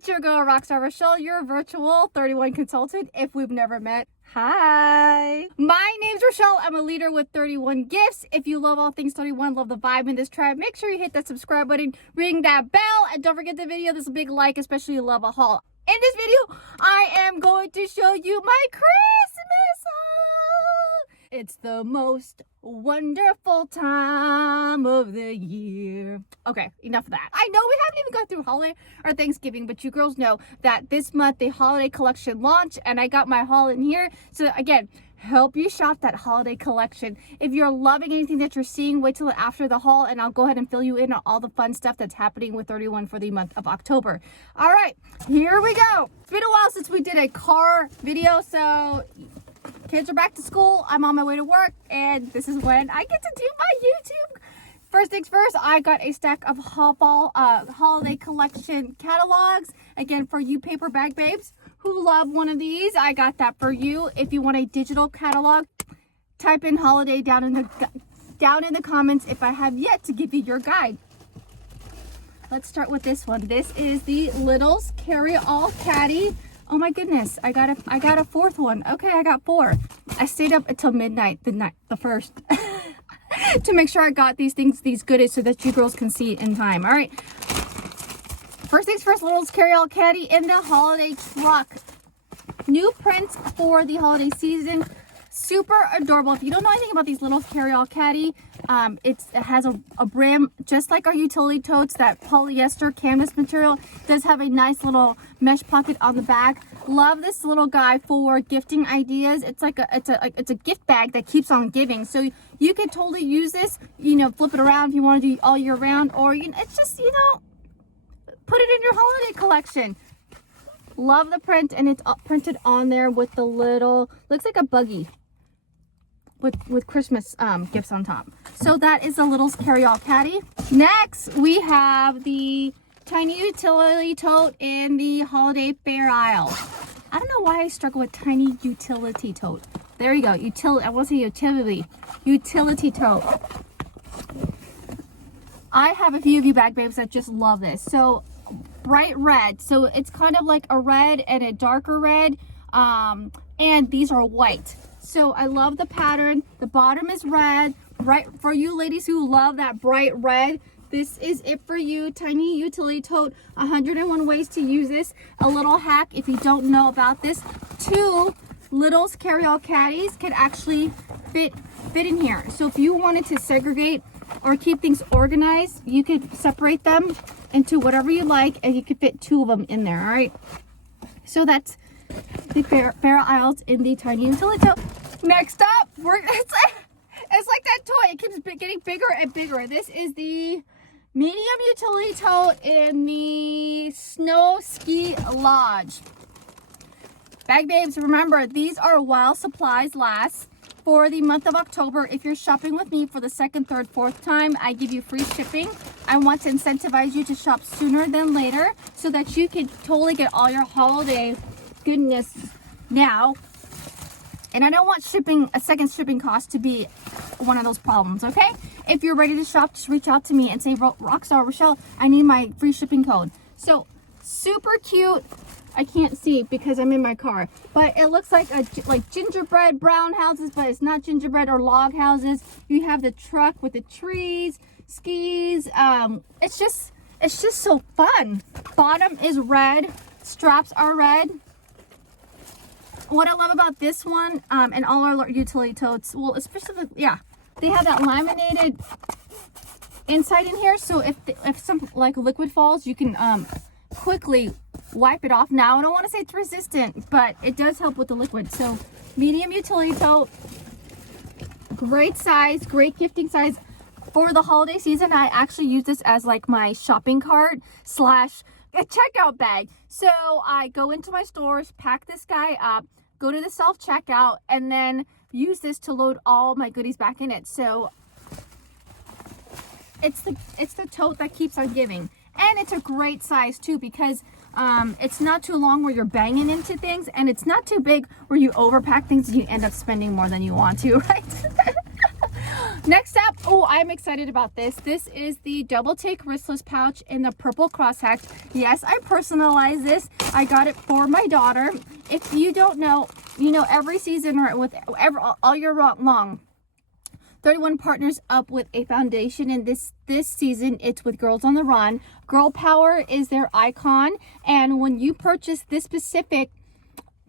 It's your girl, Rockstar Rochelle, your virtual 31 consultant if we've never met. Hi. My name's Rochelle. I'm a leader with 31 gifts. If you love all things 31, love the vibe in this tribe, make sure you hit that subscribe button, ring that bell, and don't forget the video. This is a big like, especially if you love a haul. In this video, I am going to show you my Christmas haul. It's the most wonderful time of the year. Okay, enough of that. I know we haven't even got through holiday or Thanksgiving, but you girls know that this month the holiday collection launched, and I got my haul in here. So again, help you shop that holiday collection. If you're loving anything that you're seeing, wait till after the haul and I'll go ahead and fill you in on all the fun stuff that's happening with 31 for the month of October. All right, here we go. It's been a while since we did a car video, so kids are back to school, I'm on my way to work, and this is when I get to do my YouTube. First things first, I got a stack of holiday collection catalogs. Again, for you paper bag babes who love one of these, I got that for you. If you want a digital catalog, type in holiday down in the comments if I have yet to give you your guide. Let's start with this one. This is the Littlest Carryall Caddy. Oh my goodness, I got a fourth one. Okay, I got four. I stayed up until midnight the first to make sure I got these goodies so that you girls can see it in time. All right. First things first, Littlest Carryall Caddy in the holiday truck. New prints for the holiday season. Super adorable. If you don't know anything about these Littlest Carryall Caddy, it has a brim just like our utility totes. That polyester canvas material does have a nice little mesh pocket on the back. Love this little guy for gifting ideas. It's a gift bag that keeps on giving, so you can totally use this, flip it around if you want to do all year round, or it's just put it in your holiday collection. Love the print, and it's printed on there with the little, looks like a buggy with Christmas gifts on top. So that is the Littlest Carryall Caddy. Next, we have the tiny utility tote in the holiday Fairfield. I don't know why I struggle with tiny utility tote. There you go. I want to say utility tote. I have a few of you bag babes that just love this. So bright red. So it's kind of like a red and a darker red. And these are white. So I love the pattern. The bottom is red. Right for you ladies who love that bright red, this is it for you. Tiny utility tote, 101 ways to use this. A little hack if you don't know about this. 2 Littlest Carryall Caddies can actually fit in here. So if you wanted to segregate or keep things organized, you could separate them into whatever you like, and you could fit 2 of them in there. All right. So that's the Fairfield in the tiny utility tote. Next up, it's like that toy. It keeps getting bigger and bigger. This is the medium utility tote in the Snow Ski Lodge. Bag babes, remember, these are while supplies last. For the month of October, if you're shopping with me for the 2nd, 3rd, 4th time, I give you free shipping. I want to incentivize you to shop sooner than later so that you can totally get all your holiday goodness now. And I don't want a second shipping cost to be one of those problems, okay? If you're ready to shop, just reach out to me and say, Rockstar Rochelle, I need my free shipping code. So super cute. I can't see because I'm in my car, but it looks like gingerbread brown houses, but it's not gingerbread or log houses. You have the truck with the trees, skis. It's just so fun. Bottom is red, straps are red. What I love about this one and all our utility totes, well, especially, they have that laminated inside in here. So if some liquid falls, you can quickly wipe it off. Now, I don't want to say it's resistant, but it does help with the liquid. So medium utility tote, great size, great gifting size. For the holiday season, I actually use this as like my shopping cart / a checkout bag. So I go into my stores, pack this guy up, go to the self-checkout, and then use this to load all my goodies back in it. So it's the tote that keeps on giving. And it's a great size too, because it's not too long where you're banging into things, and it's not too big where you overpack things and you end up spending more than you want to, right? Next up, oh, I'm excited about this. This is the Double Take Wristless pouch in the purple crosshatch. Yes, I personalized this. I got it for my daughter. If you don't know, you know, every season or with all year long, 31 partners up with a foundation, and this season it's with Girls on the Run. Girl Power is their icon, and when you purchase this specific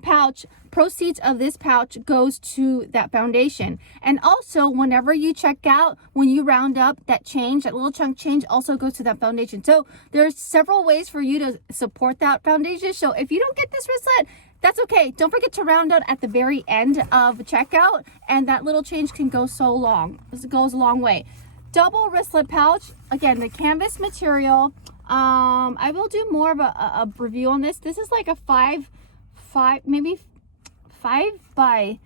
pouch, proceeds of this pouch goes to that foundation. And also, whenever you check out, when you round up that change, that little chunk change also goes to that foundation. So there's several ways for you to support that foundation. So if you don't get this wristlet, that's okay. Don't forget to round out at the very end of checkout, and that little change can go so long. It goes a long way. Double wristlet pouch. Again, the canvas material. I will do more of a review on this. This is like a maybe 5x7.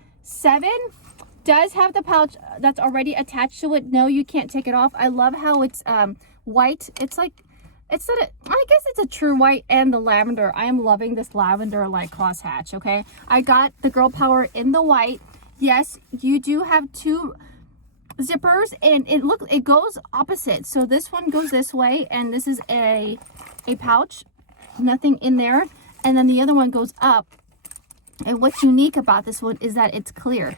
Does have the pouch that's already attached to it. No, you can't take it off. I love how it's white. It's like, it's not I guess it's a true white and the lavender. I am loving this lavender like crosshatch. Okay, I got the Girl Power in the white. Yes, you do have two zippers, and it goes opposite. So this one goes this way, and this is a pouch, nothing in there, and then the other one goes up. And what's unique about this one is that it's clear.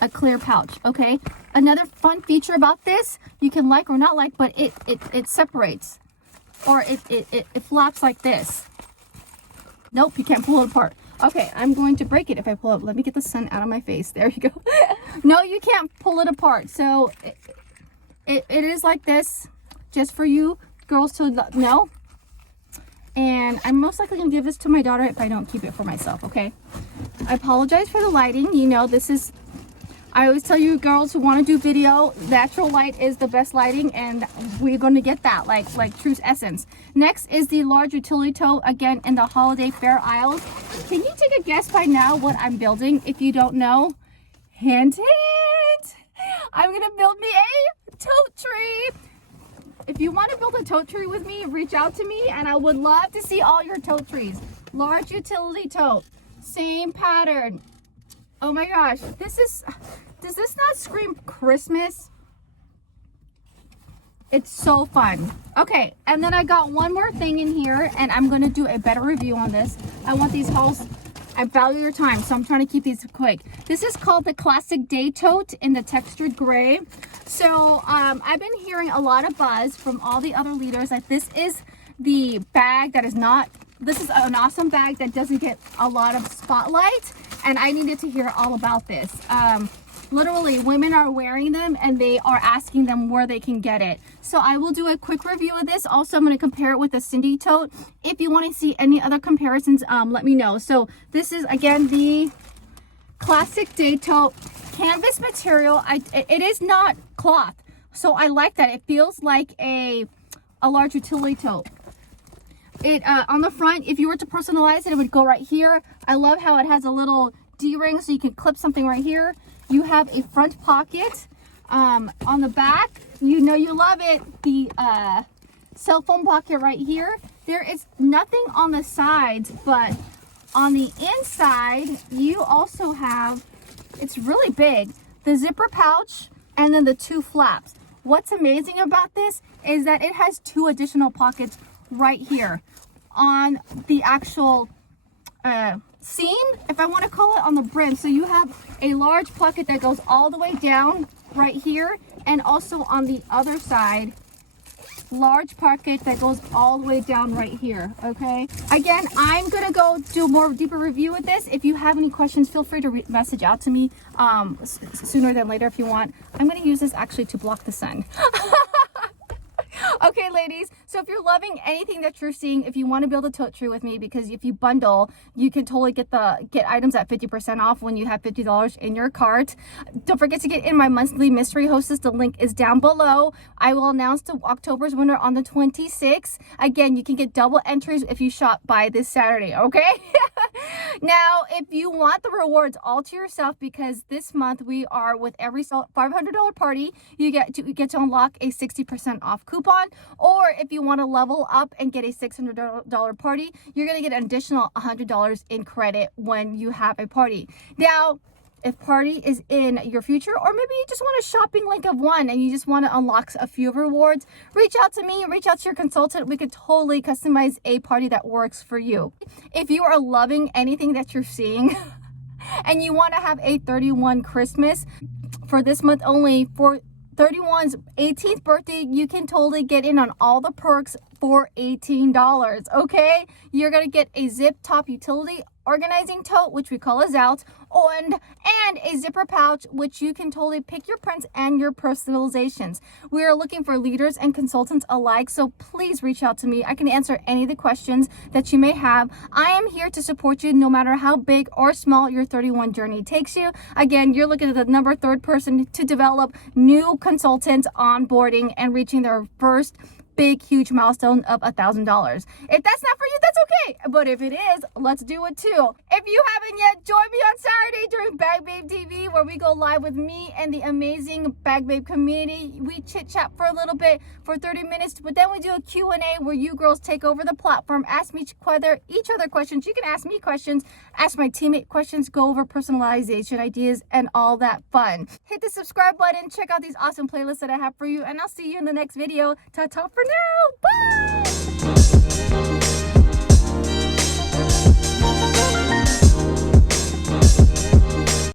A clear pouch. Okay, another fun feature about this, you can like or not like, but it separates, or it flaps like this. Nope, you can't pull it apart. Okay, I'm going to break it if I pull it. Let me get the sun out of my face. There you go. No, you can't pull it apart. So it is like this, just for you girls to know. And I'm most likely going to give this to my daughter if I don't keep it for myself, okay? I apologize for the lighting. You know, this is, I always tell you girls who want to do video, natural light is the best lighting, and we're going to get that, like true essence. Next is the large utility tote, again, in the holiday fair aisles. Can you take a guess by now what I'm building? If you don't know, hint, hint, I'm going to build me a tote tree. If you want to build a tote tree with me, reach out to me, and I would love to see all your tote trees. Large utility tote, same pattern. Oh my gosh, does this not scream Christmas? It's so fun. Okay, and then I got one more thing in here, and I'm going to do a better review on this. I want these hauls, I value your time, so I'm trying to keep these quick. This is called the Classic Day Tote in the textured gray. So I've been hearing a lot of buzz from all the other leaders that this is the bag that is not, this is an awesome bag that doesn't get a lot of spotlight, and I needed to hear all about this. Literally, women are wearing them and they are asking them where they can get it. So I will do a quick review of this. Also, I'm going to compare it with the Cindy tote. If you want to see any other comparisons, let me know. So this is, again, the Classic Day Tote. Canvas material. It is not cloth, so I like that. It feels like a large utility tote. It on the front, if you were to personalize it, it would go right here. I love how it has a little D-ring, so you can clip something right here. You have a front pocket. On the back, you know you love it, the cell phone pocket right here. There is nothing on the sides, but on the inside, you also have, it's really big, the zipper pouch, and then the two flaps. What's amazing about this is that it has two additional pockets right here on the actual seam, if I want to call it, on the brim. So you have a large pocket that goes all the way down right here, and also on the other side, large pocket that goes all the way down right here. Okay, again, I'm gonna go do a more deeper review with this. If you have any questions, feel free to message out to me sooner than later if you want. I'm gonna use this actually to block the sun. Okay, ladies, so if you're loving anything that you're seeing, if you want to build a tote tree with me, because if you bundle, you can totally get items at 50% off when you have $50 in your cart. Don't forget to get in my monthly mystery hostess. The link is down below. I will announce the October's winner on the 26th. Again, you can get double entries if you shop by this Saturday, okay? Now, if you want the rewards all to yourself, because this month we are, with every $500 party, you get to unlock a 60% off coupon. Or if you want to level up and get a $600 party, you're going to get an additional $100 in credit when you have a party. Now, if party is in your future, or maybe you just want a shopping link of one and you just want to unlock a few rewards, reach out to me, reach out to your consultant. We could totally customize a party that works for you. If you are loving anything that you're seeing and you want to have a 31 Christmas for this month only, for 31's 18th birthday, you can totally get in on all the perks for $18, okay? You're gonna get a zip top utility organizing tote, which we call a Zout, and a zipper pouch, which you can totally pick your prints and your personalizations. We are looking for leaders and consultants alike, so please reach out to me. I can answer any of the questions that you may have. I am here to support you no matter how big or small your 31 journey takes you. Again, you're looking at the third person to develop new consultants onboarding and reaching their first big, huge milestone of $1,000. If that's not for you, that's okay. But if it is, let's do it too. If you haven't yet, join me on Saturday during Bag Babe TV, where we go live with me and the amazing Bag Babe community. We chit chat for a little bit, for 30 minutes, but then we do a Q&A where you girls take over the platform, ask me each other questions. You can ask me questions, ask my teammate questions, go over personalization ideas and all that fun. Hit the subscribe button, check out these awesome playlists that I have for you, and I'll see you in the next video. Ta-ta for now. Bye!